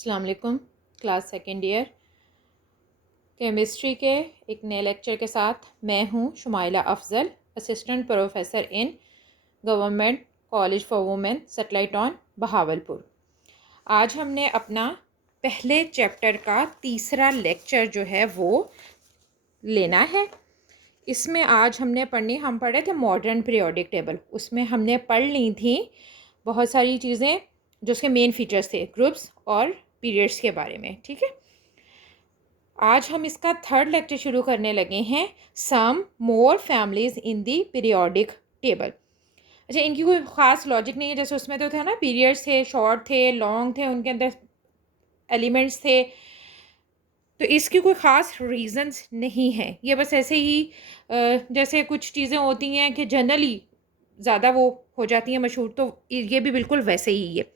अस्सलाम वालेकुम। Class second year chemistry के एक नए लेक्चर के साथ मैं हूँ Shumaila Afzal, assistant professor in government college for women satellite on Bahawalpur. आज हमने अपना पहले चैप्टर का तीसरा लेक्चर जो है वो लेना है। इसमें आज हमने हम पढ़े थे मॉडर्न पीरियोडिक टेबल। उसमें हमने पढ़ ली थी बहुत सारी चीज़ें जो उसके मेन फीचर्स थे, ग्रुप्स और पीरियड्स के बारे में। ठीक है, आज हम इसका थर्ड लेक्चर शुरू करने लगे हैं, some more families in the periodic table. अच्छा, इनकी कोई ख़ास लॉजिक नहीं है, जैसे उसमें तो था ना, पीरियड्स थे, शॉर्ट थे, लॉन्ग थे, उनके अंदर एलिमेंट्स थे, तो इसकी कोई ख़ास रीज़न्स नहीं है। ये बस ऐसे ही जैसे कुछ चीज़ें होती हैं कि जनरली ज़्यादा वो हो जाती हैं मशहूर, तो ये भी बिल्कुल वैसे ही है।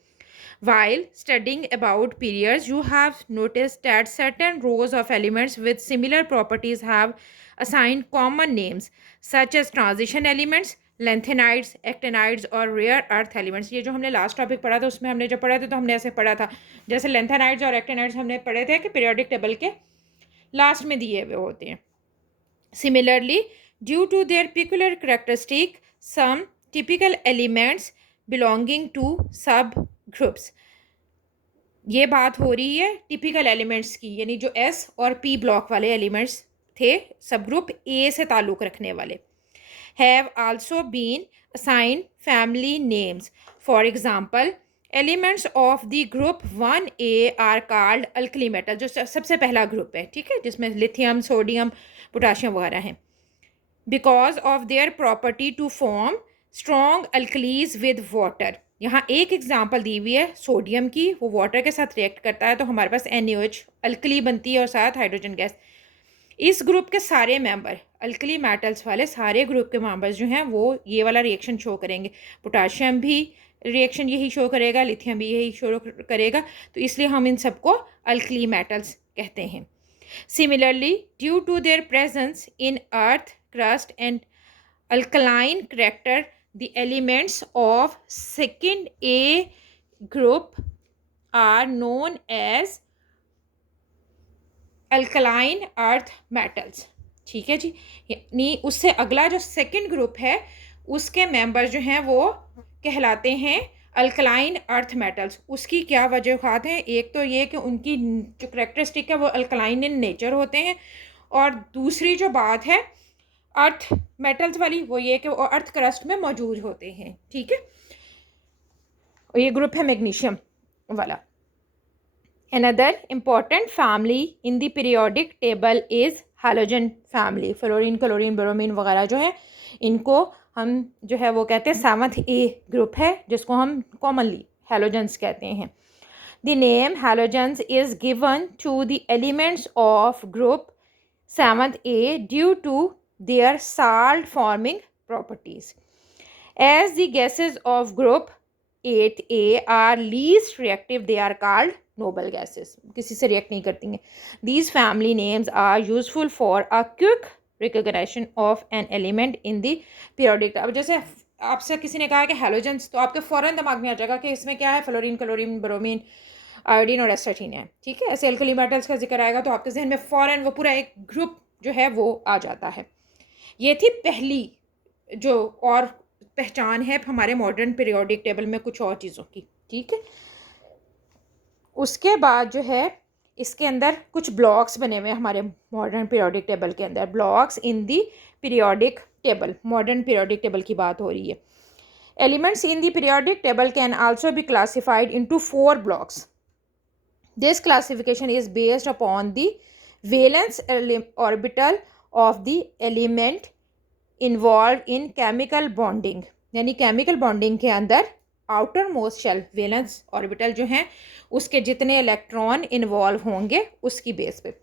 While studying about periods, you have noticed that certain rows of elements with similar properties have assigned common names, such as transition elements, lanthanides, actinides और rare earth elements। ये जो हमने लास्ट टॉपिक पढ़ा था उसमें हमने जब पढ़ा था तो हमने ऐसे पढ़ा था, जैसे lanthanides और actinides हमने पढ़े थे कि पीरियोडिक टेबल के लास्ट में दिए हुए होते हैं। Similarly, due to their peculiar characteristic, some typical elements belonging to subgroups। ये बात हो रही है टिपिकल एलिमेंट्स की, यानी जो एस और पी ब्लॉक वाले एलिमेंट्स थे, सब ग्रुप ए से ताल्लुक़ रखने वाले। Have also been assign family names. For example, elements of the group 1A are called alkali metal, जो सबसे पहला ग्रुप है, ठीक है, जिसमें लिथियम, सोडियम, पोटाशियम वगैरह हैं, because of their property to form strong alkalies with water. यहाँ एक एग्जांपल दी हुई है सोडियम की, वो वाटर के साथ रिएक्ट करता है तो हमारे पास NaOH अल्कली बनती है और साथ हाइड्रोजन गैस। इस ग्रुप के सारे मेंबर, अल्कली मेटल्स वाले सारे ग्रुप के मेंबर्स जो हैं वो ये वाला रिएक्शन शो करेंगे। पोटाशियम भी रिएक्शन यही शो करेगा, लिथियम भी यही शो करेगा, तो इसलिए हम इन सबको अल्कली मेटल्स कहते हैं। Similarly, due to their presence in earth crust and alkaline character, the elements of second A group are known as alkaline earth metals। ठीक है जी, यानी उससे अगला जो सेकंड ग्रुप है उसके मेंबर जो हैं वो कहलाते हैं अल्कलाइन अर्थ मेटल्स। उसकी क्या वजूहात हैं? एक तो ये कि उनकी जो करेक्टरिस्टिक है वो अल्कलाइन इन नेचर होते हैं, और दूसरी जो बात है अर्थ मेटल्स वाली, वो ये कि वो अर्थ क्रस्ट में मौजूद होते हैं। ठीक है, और ये ग्रुप है मैग्नीशियम वाला। Another important family in the periodic table is halogen family. Fluorine, chlorine, bromine वगैरह जो है, इनको हम जो है वो कहते हैं 7th A ग्रुप है, जिसको हम कॉमनली हैलोजन्स कहते हैं। The name halogens is given to the elements of group 7th A due to their salt forming properties. As the gases of group 8A are least reactive, they are called noble gases। किसी से react नहीं करती हैं। These family names are useful for a quick recognition of an element in the periodic। अब जैसे आपसे किसी ने कहा कि हैलोजेंस, तो आपके फ़ौरन दिमाग में आ जाएगा कि इसमें क्या है, फ्लोरीन, क्लोरीन, ब्रोमीन, आयोडीन और एस्टाटीन है। ठीक है, ऐसे अल्कली मेटल्स का जिक्र आएगा तो आपके जहन में फ़ौरन वो पूरा एक ग्रुप जो है वो आ जाता है। ये थी पहली जो और पहचान है हमारे मॉडर्न पीरियोडिक टेबल में कुछ और चीज़ों की। ठीक है, उसके बाद जो है इसके अंदर कुछ ब्लॉक्स बने हुए हैं हमारे मॉडर्न पीरियोडिक टेबल के अंदर। Blocks in the periodic table, modern periodic table की बात हो रही है। Elements in the periodic table can also be classified into 4 blocks. This classification is based upon the valence orbital of the element involve in chemical bonding, यानी chemical bonding के अंदर outermost shell valence orbital जो हैं उसके जितने electron involve होंगे उसकी base पे।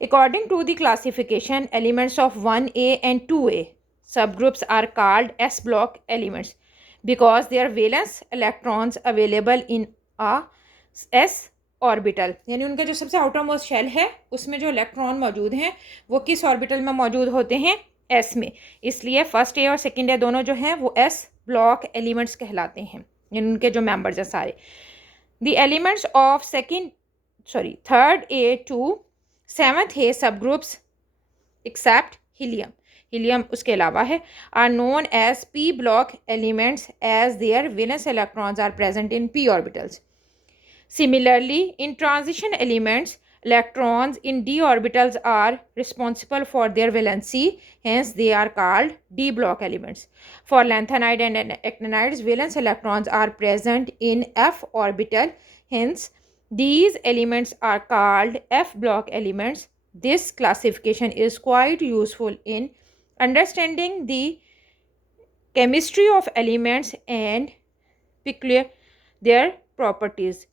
According to the classification, elements of 1A and 2A sub groups are called S block elements because their valence electrons available in a S orbital, यानी उनका जो सबसे आउटर मोस्ट शेल है उसमें जो इलेक्ट्रॉन मौजूद हैं वो किस ऑर्बिटल में मौजूद होते हैं, S में। इसलिए फर्स्ट A और सेकंड A दोनों जो हैं वो S ब्लॉक एलिमेंट्स कहलाते हैं, यानी उनके जो मेंबर्स हैं सारे। The elements of second third A to seventh A sub groups except helium, helium उसके अलावा है, are known as P block elements as their valence electrons are present in P orbitals. Similarly, in transition elements, electrons in d orbitals are responsible for their valency, hence they are called d block elements. For lanthanide and actinides, valence electrons are present in f orbital, hence these elements are called f block elements. This classification is quite useful in understanding the chemistry of elements and peculiar their properties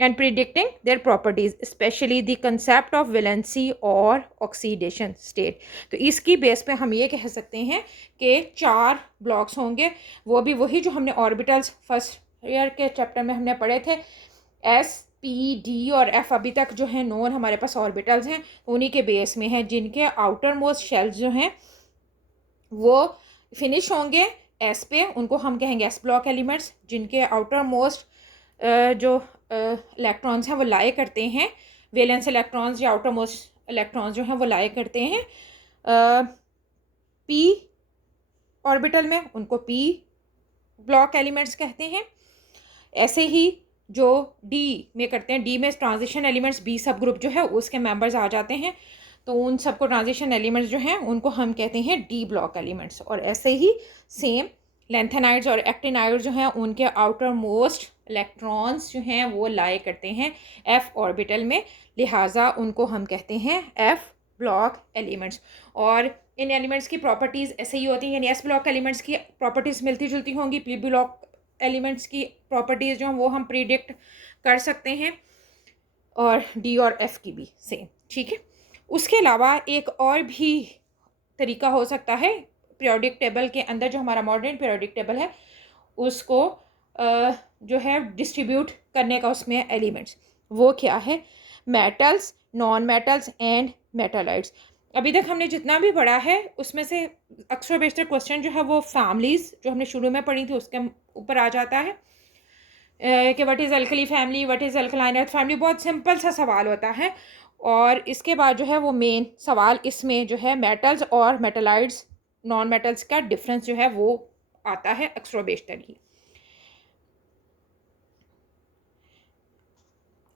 and predicting their properties, especially the concept of valency और oxidation state. तो इसकी base पे हम ये कह सकते हैं कि 4 ब्लॉक्स होंगे, वो भी वही जो हमने ऑर्बिटल्स फर्स्ट ईयर के चैप्टर में हमने पढ़े थे. एस पी डी और एफ अभी तक जो है नोन हमारे पास ऑर्बिटल्स हैं, उन्हीं के बेस में हैं, जिनके आउटर मोस्ट शेल्स जो हैं वो फिनिश होंगे एस पे, उनको हम कहेंगे एस ब्लॉक एलिमेंट्स. जिनके आउटर मोस्ट जो इलेक्ट्रॉन्स हैं वो लाए करते हैं, वैलेंस इलेक्ट्रॉन्स या आउटर मोस्ट इलेक्ट्रॉन्स जो हैं वो लाए करते हैं पी ऑर्बिटल में, उनको पी ब्लॉक एलिमेंट्स कहते हैं. ऐसे ही जो डी में करते हैं, डी में ट्रांजिशन एलिमेंट्स बी सब ग्रुप जो है उसके मेंबर्स आ जाते हैं, तो उन सबको ट्रांजिशन एलिमेंट्स जो हैं उनको हम कहते हैं डी ब्लॉक एलिमेंट्स. और ऐसे ही सेम लेंथेनाइड्स और एक्टिनाइड्स जो हैं उनके आउटर मोस्ट इलेक्ट्रॉन्स जो हैं वो लाए करते हैं एफ ऑर्बिटल में, लिहाजा उनको हम कहते हैं एफ ब्लॉक एलिमेंट्स. और इन एलिमेंट्स की प्रॉपर्टीज़ ऐसे ही होती हैं, यानी एस ब्लॉक एलिमेंट्स की प्रॉपर्टीज़ मिलती जुलती होंगी, पी ब्लॉक एलिमेंट्स की प्रॉपर्टीज़ जो हैं वो हम प्रिडिक्ट कर सकते हैं, और डी और एफ की भी सेम. ठीक है, उसके अलावा एक और भी तरीका हो सकता है पीरियोडिक टेबल के अंदर, जो हमारा मॉडर्न पीरियोडिक टेबल है उसको जो है डिस्ट्रीब्यूट करने का, उसमें एलिमेंट्स वो क्या है, मेटल्स, नॉन मेटल्स एंड मेटालाइट्स. अभी तक हमने जितना भी पढ़ा है उसमें से अक्सर बेशतर क्वेश्चन जो है वो फैमिलीज़ जो हमने शुरू में पढ़ी थी उसके ऊपर आ जाता है कि what is alkali family, what is alkaline earth family. बहुत सिंपल सा सवाल होता है, और इसके बाद जो है वो मेन सवाल इसमें जो है मेटल्स और मेटालाइट्स, नॉन मेटल्स का डिफरेंस जो है वो आता है अक्सर बेशतर ही.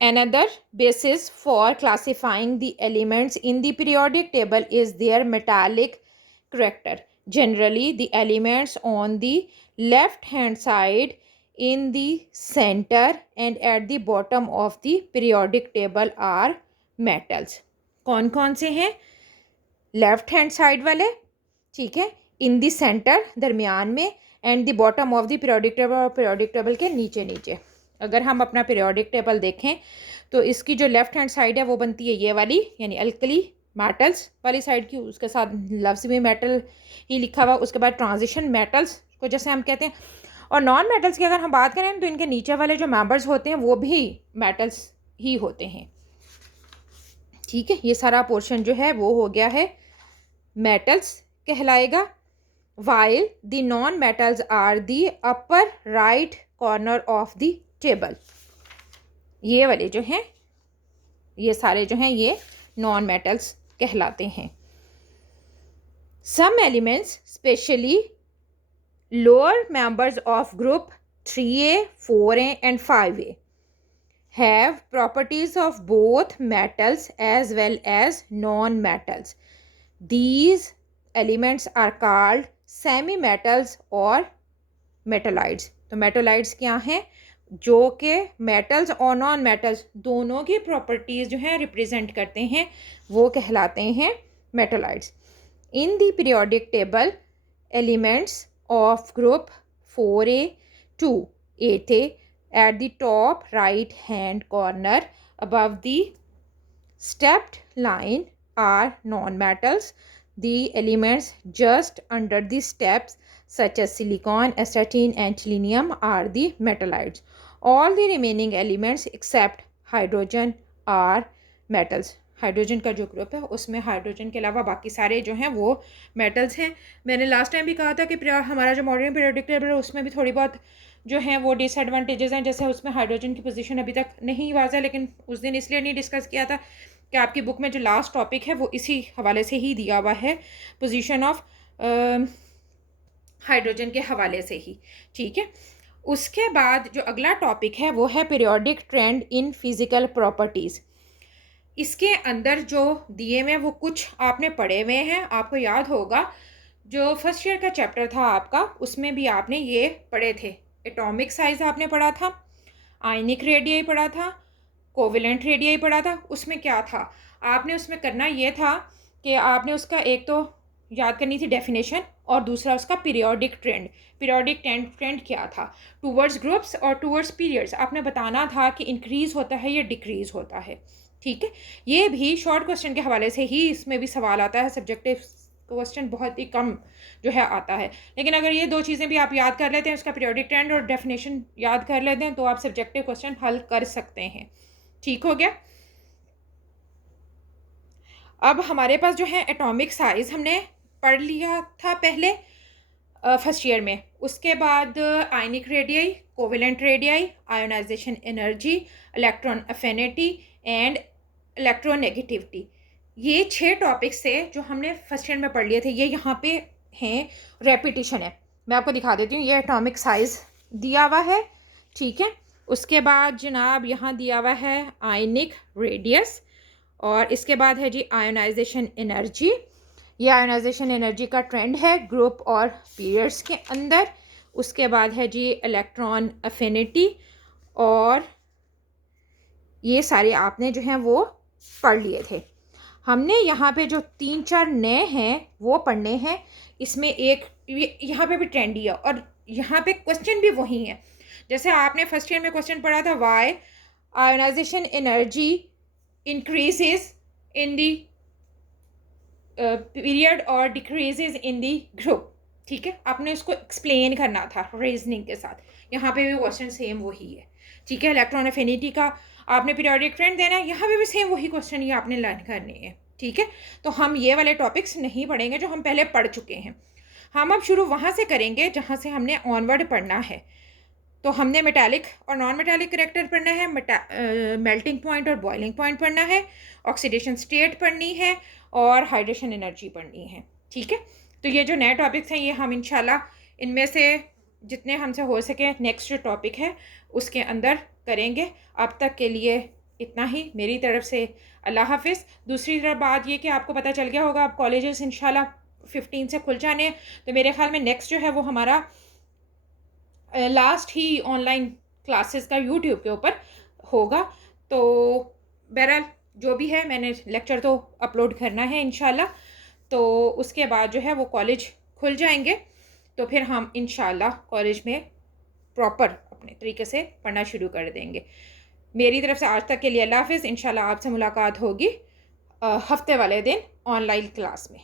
Another basis for classifying the elements in the periodic table is their metallic character. Generally, the elements on the left hand side, in the center and at the bottom of the periodic table are metals. कौन कौन से हैं? Left hand side वाले, ठीक है, इन the centre दरमियान में, and the bottom of the periodic table, और पीरियोडिक टेबल के नीचे नीचे. अगर हम अपना पीरियोडिक टेबल देखें तो इसकी जो लेफ्ट हैंड साइड है वो बनती है ये वाली, यानी अल्कली मेटल्स वाली साइड की, उसके साथ लफ्ज़ में मेटल ही लिखा हुआ. उसके बाद ट्रांजिशन मेटल्स को जैसे हम कहते हैं, और नॉन मेटल्स की अगर हम बात करें तो इनके नीचे वाले जो मेंबर्स होते हैं वो भी मेटल्स ही होते हैं. ठीक है, ये सारा पोर्शन जो है वो हो गया है मेटल्स कहलाएगा. While the non metals are the upper right corner of the table. ये वाले जो हैं, ये सारे जो हैं ये नॉन मेटल्स कहलाते हैं. Some elements specially lower members of group 3A, 4A and 5A have properties of both metals as well as non-metals. These elements are called semi-metals और मेटालाइड्स. तो मेटालाइड्स क्या हैं? जो कि मेटल्स और नॉन मेटल्स दोनों की प्रॉपर्टीज़ जो हैं रिप्रेजेंट करते हैं, वो कहलाते हैं metalloids. In the periodic table elements of group 4A to 8A at the top right hand corner above the stepped line are non-metals. The elements just under the steps such as silicon, astatine and selenium are the metallides. All the remaining elements except hydrogen are metals. Hydrogen का जो group है उसमें hydrogen के अलावा बाकी सारे जो हैं वो मेटल्स हैं. मैंने लास्ट टाइम भी कहा था कि हमारा जो मॉडर्न पीरियोडिक टेबल है उसमें भी थोड़ी बहुत जो हैं वो डिसएडवांटेजेस हैं। जैसे उसमें हाइड्रोजन की पोजीशन अभी तक नहीं वाज़ा, लेकिन उस दिन इसलिए नहीं डिस्कस किया था कि आपकी बुक में जो लास्ट टॉपिक है वो इसी हवाले से ही दिया हुआ है, पोजीशन ऑफ हाइड्रोजन के हवाले से ही, ठीक है। उसके बाद जो अगला टॉपिक है वो है पीरियोडिक ट्रेंड इन फिज़िकल प्रॉपर्टीज़। इसके अंदर जो दिए में वो कुछ आपने पढ़े हुए हैं, आपको याद होगा जो फर्स्ट ईयर का चैप्टर था आपका, उसमें भी आपने ये पढ़े थे। एटॉमिक साइज आपने पढ़ा था, आयनिक रेडियाई पढ़ा था, कोवेलेंट रेडियाई पढ़ा था। उसमें क्या था, आपने उसमें करना ये था कि आपने उसका एक तो याद करनी थी डेफिनेशन, और दूसरा उसका पीरियोडिक ट्रेंड। पीरियोडिक ट्रेंड क्या था, टूवर्ड्स ग्रुप्स और टूवर्ड्स पीरियड्स। आपने बताना था कि इंक्रीज़ होता है या डिक्रीज़ होता है, ठीक है। ये भी शॉर्ट क्वेश्चन के हवाले से ही इसमें भी सवाल आता है, सब्जेक्टिव क्वेश्चन बहुत ही कम जो है आता है। लेकिन अगर ये दो चीज़ें भी आप याद कर लेते हैं, उसका पीरियोडिक ट्रेंड और डेफिनेशन याद कर लेते हैं, तो आप सब्जेक्टिव क्वेश्चन हल कर सकते हैं, ठीक हो गया। अब हमारे पास जो है एटॉमिक साइज हमने पढ़ लिया था पहले फर्स्ट ईयर में। उसके बाद ionic radii, covalent radii, ionization energy, electron affinity and electronegativity, ये 6 टॉपिक्स थे जो हमने फर्स्ट ईयर में पढ़ लिए थे। ये यहाँ पे हैं, रेपिटिशन है। मैं आपको दिखा देती हूँ, ये एटॉमिक साइज दिया हुआ है, ठीक है। उसके बाद जनाब यहाँ दिया हुआ है आयनिक रेडियस, और इसके बाद है जी आयोनाइजेशन एनर्जी। ये आयोनाइजेशन एनर्जी का ट्रेंड है ग्रुप और पीरियड्स के अंदर। उसके बाद है जी इलेक्ट्रॉन अफिनिटी, और ये सारे आपने जो हैं वो पढ़ लिए थे। हमने यहाँ पे जो 3-4 नए हैं वो पढ़ने हैं। इसमें एक यहाँ पे भी ट्रेंड है, और यहाँ पे क्वेश्चन भी वही है जैसे आपने फर्स्ट ईयर में क्वेश्चन पढ़ा था, why ionization energy increases in the period और डिक्रीजेज इन दी ग्रुप, ठीक है। आपने इसको एक्सप्लेन करना था रीजनिंग के साथ। यहाँ पे भी क्वेश्चन सेम वही है, ठीक है। इलेक्ट्रॉन अफिनिटी का आपने पीरियोडिक ट्रेंड देना है, यहाँ पे भी सेम वही क्वेश्चन ही आपने लर्न करने हैं, ठीक है। तो हम ये वाले टॉपिक्स नहीं पढ़ेंगे जो हम पहले पढ़ चुके हैं। हम अब शुरू वहाँ से करेंगे जहाँ से हमने ऑनवर्ड पढ़ना है। तो हमने मेटालिक और नॉन मेटालिक करेक्टर पढ़ना है, मेल्टिंग पॉइंट और बॉइलिंग पॉइंट पढ़ना है, ऑक्सीडेशन स्टेट पढ़नी है, और हाइड्रेशन एनर्जी पढ़नी है, ठीक है। तो ये जो नए टॉपिक्स हैं ये हम इंशाल्लाह इनमें से जितने हमसे हो सके नेक्स्ट जो टॉपिक है उसके अंदर करेंगे। अब तक के लिए इतना ही मेरी तरफ से, अल्लाह हाफिज़। दूसरी तरफ बात ये कि आपको पता चल गया होगा अब कॉलेजेस इंशाल्लाह 15 से खुल जाने हैं, तो मेरे ख्याल में नेक्स्ट जो है वो हमारा लास्ट ही ऑनलाइन क्लासेस का यूट्यूब के ऊपर होगा। तो बहरहाल जो भी है मैंने लेक्चर तो अपलोड करना है इंशाल्लाह। तो उसके बाद जो है वो कॉलेज खुल जाएंगे, तो फिर हम इंशाल्लाह कॉलेज में प्रॉपर अपने तरीके से पढ़ना शुरू कर देंगे। मेरी तरफ से आज तक के लिए अल्लाह हाफिज़। इंशाल्लाह आपसे मुलाकात होगी हफ्ते वाले दिन ऑनलाइन क्लास में।